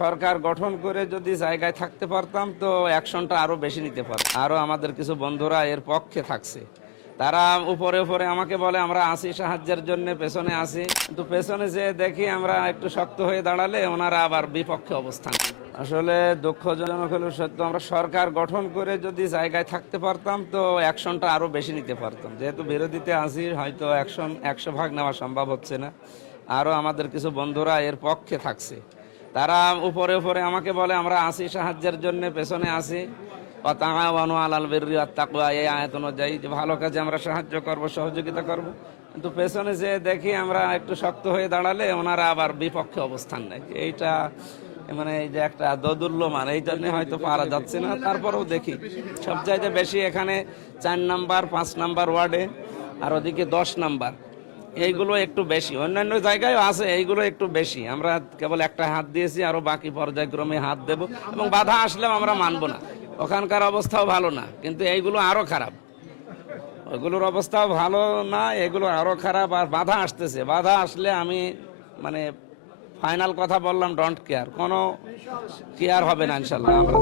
সরকার গঠন করে যদি জায়গায় থাকতে পারতাম তো অ্যাকশনটা আরো বেশি নিতে পারতাম। আরো আমাদের কিছু বন্ধুরা এর পক্ষে থাকছে, তারা উপরে উপরে আমাকে বলে আমরা আসি সাহায্যের জন্য, পেছনে আসি, কিন্তু পেছনে যে দেখি আমরা একটু শক্ত হয়ে দাঁড়ালে ওনারা আবার বিপক্ষে অবস্থান। আসলে দুঃখজনক হলো সত্য, আমরা সরকার গঠন করে যদি জায়গায় থাকতে পারতাম তো অ্যাকশনটা আরো বেশি নিতে পারতাম। যেহেতু বিরোধীতে আসি, হয়তো অ্যাকশন 100 ভাগ নেওয়া সম্ভব হচ্ছে না। আরো আমাদের কিছু বন্ধুরা এর পক্ষে থাকছে, তারা উপরে উপরে আমাকে বলে আমরা আসি সাহায্যের জন্য, পেছনে আসি, ওয়াতাআওয়ানু আলাল বিররি ওয়াত তাকওয়া, এই আয়াত অনুযায়ী যে ভালো কাজে আমরা সাহায্য করব, সহযোগিতা করব, কিন্তু পেছনে যে দেখি আমরা একটু শক্ত হয়ে দাঁড়ালে ওনারা আবার বিপক্ষে অবস্থান নেয়। এইটা মানে এই যে একটা দোদুল্যমান, এই জন্য হয়তো পারা যাচ্ছে না। তারপরেও দেখি সবচাইতে বেশি এখানে 4 নাম্বার 5 নাম্বার ওয়ার্ডে, আর ওদিকে 10 নাম্বার, এইগুলো একটু বেশি। অন্যান্য জায়গায় আছে, এইগুলো একটু বেশি। আমরা কেবল একটা হাত দিয়েছি, আরো বাকি পর্যায়ক্রমে হাত দেব, এবং বাধা আসলেও আমরা মানব না। ওখানকার অবস্থাও ভালো না, কিন্তু এইগুলো আরো খারাপ। ওইগুলোর অবস্থাও ভালো না, এগুলো আরো খারাপ। আর বাধা আসতেছে, বাধা আসলে আমি মানে ফাইনাল কথা বললাম, ডোন্ট কেয়ার, কোনো কেয়ার হবে না ইনশাল্লাহ। আমরা